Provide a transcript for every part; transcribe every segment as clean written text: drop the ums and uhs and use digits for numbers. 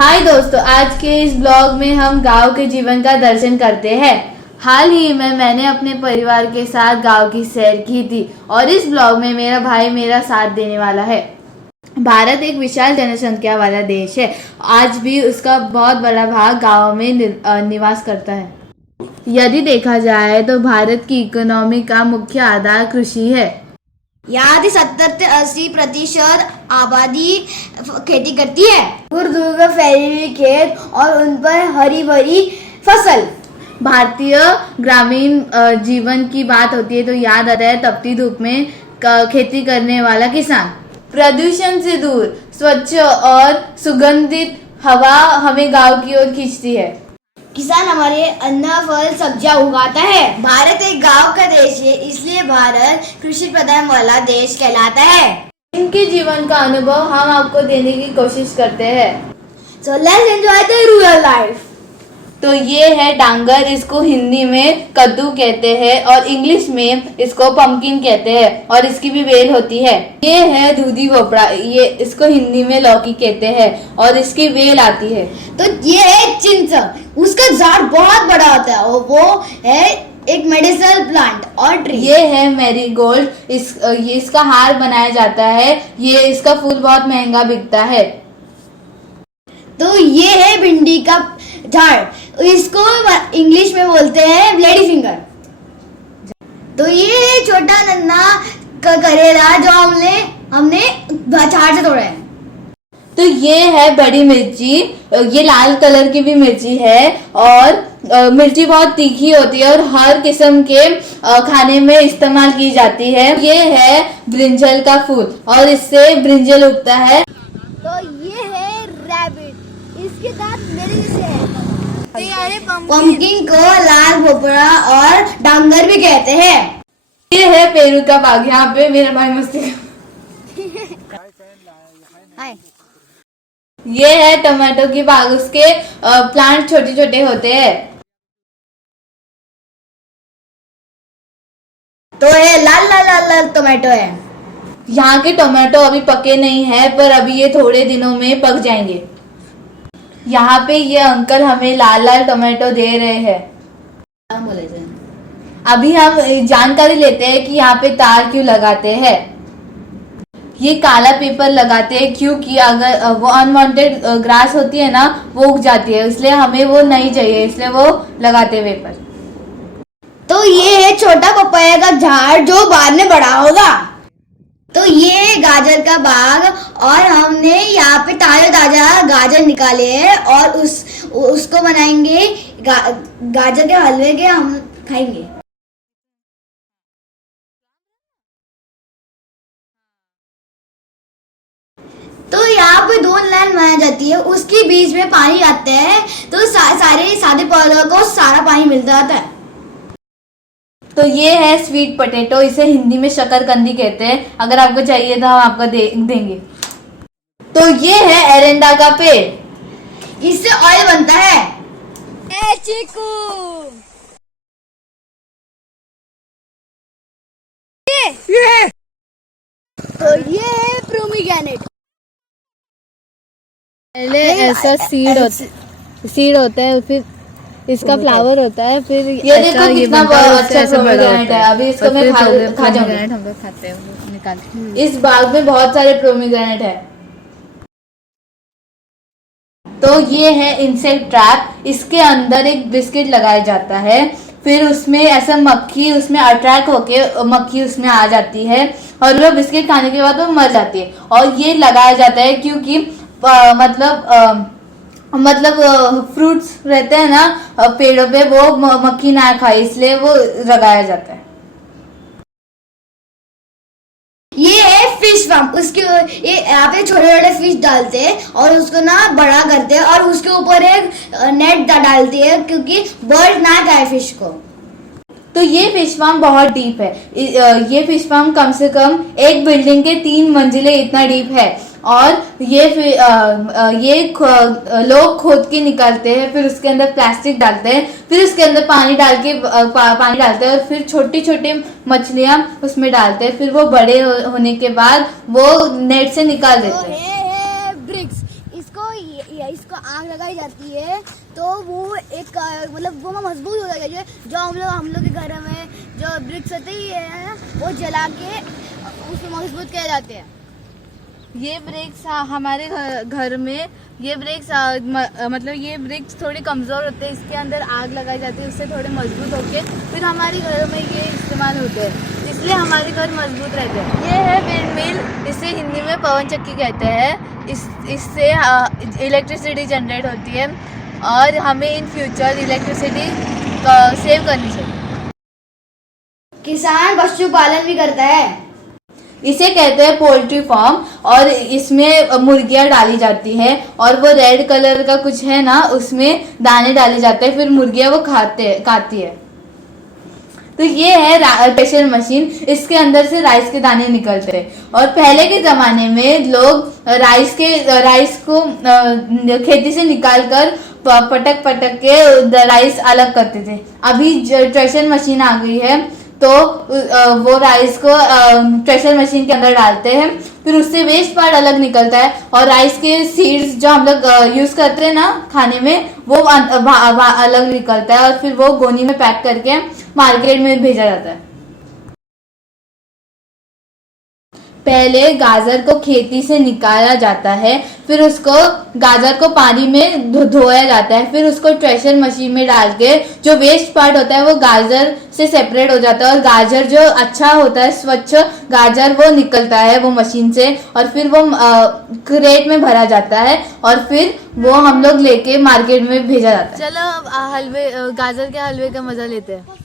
हाय दोस्तों, आज के इस ब्लॉग में हम गांव के जीवन का दर्शन करते हैं। हाल ही में मैंने अपने परिवार के साथ गांव की सैर की थी और इस ब्लॉग में मेरा भाई मेरा साथ देने वाला है। भारत एक विशाल जनसंख्या वाला देश है। आज भी उसका बहुत बड़ा भाग गाँव में निवास करता है। यदि देखा जाए तो भारत की इकोनॉमी का मुख्य आधार कृषि है। यहाँ 70 से 80% आबादी खेती करती है। दूर दूर में फैले हुए खेत और उन पर हरी भरी फसल। भारतीय ग्रामीण जीवन की बात होती है तो याद आता है तपती धूप में खेती करने वाला किसान। प्रदूषण से दूर स्वच्छ और सुगंधित हवा हमें गांव की ओर खींचती है। किसान हमारे अन्न फल सब्जियां उगाता है। भारत एक गांव का देश है, इसलिए भारत कृषि प्रधान वाला देश कहलाता है। इनके जीवन का अनुभव हम आपको देने की कोशिश करते हैं। So let's enjoy the rural life. तो ये है डांगर, इसको हिंदी में कद्दू कहते हैं और इंग्लिश में इसको पंपकिन कहते हैं और इसकी भी बेल होती है। ये है दूधी भोपड़ा, ये इसको हिंदी में लौकी कहते हैं और इसकी बेल आती है। तो ये है चिंच, उसका झाड़ बहुत बड़ा होता है और वो है एक मेडिसिनल प्लांट और ट्री। ये है मैरीगोल्ड, इसका हार बनाया जाता है। ये इसका फूल बहुत महंगा बिकता है। तो ये है भिंडी का झाड़, इसको इंग्लिश में बोलते हैं लेडी फिंगर। तो ये है छोटा नन्ना करेला जो हमने झाड़ से तोड़ा है। तो ये है बड़ी मिर्ची, ये लाल कलर की भी मिर्ची है और मिर्ची बहुत तीखी होती है और हर किस्म के खाने में इस्तेमाल की जाती है। ये है ब्रिंजल का फूल और इससे ब्रिंजल उगता है। तो ये है रैबिट, इसके दांत मेरे जैसे हैं। पंपकिन को लाल भोपड़ा और डांगर भी कहते हैं। ये है पेरू का बाग, यहाँ पे मेरा भाई मस्ती हाय। ये है टमाटो की बाग, उसके प्लांट छोटे छोटे होते हैं। तो ये लाल लाल लाल लाल टमाटो है। यहाँ के टमाटो अभी पके नहीं है पर अभी ये थोड़े दिनों में पक जाएंगे। यहाँ पे ये अंकल हमें लाल लाल टमाटो दे रहे हैं। अभी हम जानकारी लेते हैं कि यहाँ पे तार क्यों लगाते हैं। ये काला पेपर लगाते हैं क्योंकि अगर वो अनवांटेड ग्रास होती है ना, वो उग जाती है, इसलिए हमें वो नहीं चाहिए, इसलिए वो लगाते हैं पेपर। तो ये है छोटा पपाया का झाड़ जो बाद में बड़ा होगा। तो ये गाजर का बाग और हमने यहाँ पे ताजा गाजर निकाले हैं और उसको बनाएंगे गाजर के हलवे के, हम खाएंगे। तो यहाँ पे 2 लाइन बनाई जाती है, उसके बीच में पानी आता है तो सारे सादे पौधों को सारा पानी मिलता आता है। तो ये है स्वीट पोटैटो, इसे हिंदी में शकरकंदी कहते हैं। अगर आपको चाहिए तो हम आपको देंगे। तो ये है एरेंडा का पेड़, इससे ऑयल बनता है। चीकू। तो ये है पोमीग्रेनेट। पहले ऐसा सीड होता है, फिर इसका फ्लावर होता है, फिर ये देखो कितना अच्छा पोमीग्रेनेट है। अभी इसको मैं खा जाऊंगी। हम लोग खाते हैं, निकालते हैं। इस बाग में बहुत सारे पोमीग्रेनेट है। तो ये है इंसेक्ट ट्रैप, इसके अंदर एक बिस्किट लगाया जाता है, फिर उसमें ऐसा मक्खी उसमें अट्रैक्ट होके मक्खी उसमें आ जाती है और वो बिस्किट खाने के बाद वो मर जाती है। और ये लगाया जाता है क्योंकि मतलब फ्रूट्स रहते हैं ना पेड़ों पे, वो मक्खी ना खाए, इसलिए वो लगाया जाता है। ये है फिश फार्म, उसके ये यहाँ पे छोटे छोटे फिश डालते हैं और उसको ना बड़ा करते हैं और उसके ऊपर एक नेट डालते हैं क्योंकि बर्ड ना खाए फिश को। तो ये फिश फार्म बहुत डीप है। ये फिश फार्म कम से कम एक बिल्डिंग के 3 मंजिले इतना डीप है और ये लोग खोद के निकालते हैं, फिर उसके अंदर प्लास्टिक डालते हैं, फिर उसके अंदर पानी डालते हैं और फिर छोटी छोटी मछलियां उसमें डालते हैं, फिर वो बड़े होने के बाद वो नेट से निकाल देते हैं। ब्रिक्स, इसको इसको आग लगाई जाती है तो वो एक मतलब वो मजबूत हो जाती है। जो हम लोग के घर में जो ब्रिक्स होते हैं वो जला के उसको मजबूत किए जाते हैं। ये ब्रिक्स हमारे घर में ये ब्रिक्स मतलब ये ब्रिक्स थोड़े कमज़ोर होते हैं, इसके अंदर आग लगाई जाती है, उससे थोड़े मजबूत होके फिर हमारे घरों में ये इस्तेमाल होते हैं, इसलिए हमारे घर मजबूत रहते हैं। ये है विंड मिल, इसे हिंदी में पवन चक्की कहते हैं। इससे इलेक्ट्रिसिटी जनरेट होती है और हमें इन फ्यूचर इलेक्ट्रिसिटी सेव करनी चाहिए। किसान पशुपालन भी करता है। इसे कहते हैं पोल्ट्री फार्म और इसमें मुर्गियां डाली जाती है और वो रेड कलर का कुछ है ना, उसमें दाने डाले जाते हैं, फिर मुर्गियां वो खाती है। तो ये है प्रेशर मशीन, इसके अंदर से राइस के दाने निकलते हैं। और पहले के ज़माने में लोग राइस को खेती से निकाल कर पटक के राइस अलग करते थे। अभी थ्रेशर मशीन आ गई है तो वो राइस को थ्रेशर मशीन के अंदर डालते हैं, फिर उससे वेस्ट पार्ट अलग निकलता है और राइस के सीड्स जो हम लोग यूज करते हैं ना खाने में, वो अलग निकलता है और फिर वो गोनी में पैक करके मार्केट में भेजा जाता है। पहले गाजर को खेती से निकाला जाता है, फिर उसको गाजर को पानी में धोया जाता है, फिर उसको थ्रेशर मशीन में डाल के जो वेस्ट पार्ट होता है वो गाजर से सेपरेट हो जाता है और गाजर जो अच्छा होता है स्वच्छ गाजर वो निकलता है वो मशीन से और फिर वो क्रेट में भरा जाता है और फिर वो हम लोग लेके मार्केट में भेजा जाता है। चलो अब गाजर के हलवे का मजा लेते हैं।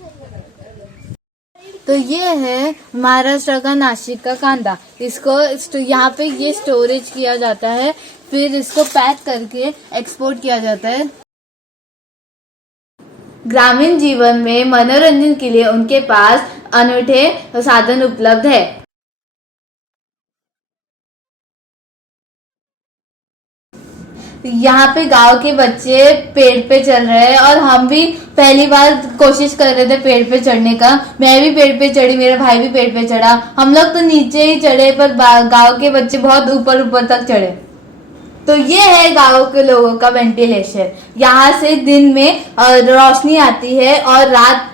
तो ये है महाराष्ट्र का नासिक का कांदा, इसको यहाँ पे ये स्टोरेज किया जाता है, फिर इसको पैक करके एक्सपोर्ट किया जाता है। ग्रामीण जीवन में मनोरंजन के लिए उनके पास अनूठे साधन उपलब्ध है। यहाँ पे गांव के बच्चे पेड़ पे चढ़ रहे हैं और हम भी पहली बार कोशिश कर रहे थे पेड़ पे चढ़ने का। मैं भी पेड़ पे चढ़ी, मेरा भाई भी पेड़ पे चढ़ा, हम लोग तो नीचे ही चढ़े पर गांव के बच्चे बहुत ऊपर तक चढ़े। तो ये है गांव के लोगों का वेंटिलेशन। यहाँ से दिन में रोशनी आती है और रात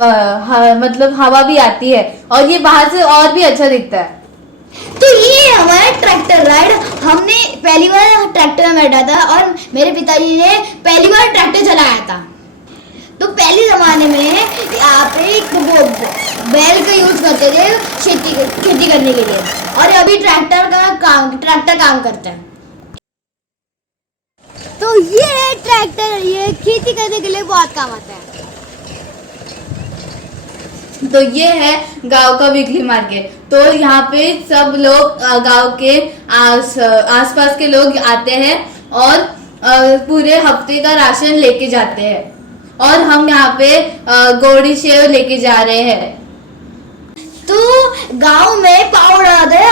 मतलब हवा भी आती है और ये बाहर से और भी अच्छा दिखता है। तो ये हमारा ट्रैक्टर राइड, हमने पहली बार ट्रैक्टर में बैठा था और मेरे पिताजी ने पहली बार ट्रैक्टर चलाया था। तो पहले जमाने में यहाँ पे वो बैल का यूज करते थे खेती करने के लिए और अभी ट्रैक्टर काम करता है। तो ये है ट्रैक्टर, ये खेती करने के लिए बहुत काम आता है। तो ये है गांव का वीकली मार्केट। तो यहाँ पे सब लोग गांव के आसपास के लोग आते हैं और पूरे हफ्ते का राशन लेके जाते हैं और हम यहाँ पे गोड़ी सेव लेके जा रहे हैं। तो गांव में पाव डालते हैं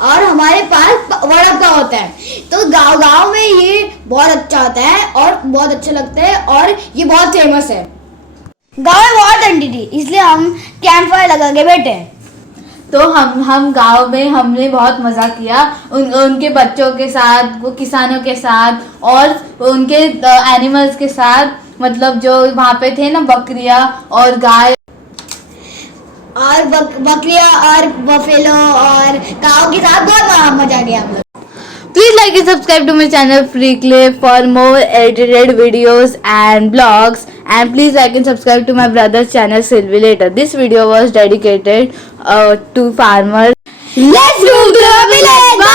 और हमारे पास वड़ा पाव होता है। तो गांव में ये बहुत अच्छा होता है और बहुत अच्छा लगता है और ये बहुत फेमस है। गांव में बहुत ठंडी थी इसलिए हम कैंप फायर लगा के बैठे। तो हम गांव में हमने बहुत मजा किया उनके बच्चों के साथ, वो किसानों के साथ और उनके एनिमल्स के साथ, मतलब जो वहाँ पे थे ना बकरियां और गाय और बकरियां और बफेलो और काऊ के साथ बहुत मजा गया हम लोग। Please like and subscribe to my channel Free Clip for more edited videos and blogs, and please like and subscribe to my brother's channel Sylvie Later. This video was dedicated to farmers. Let's move to the village.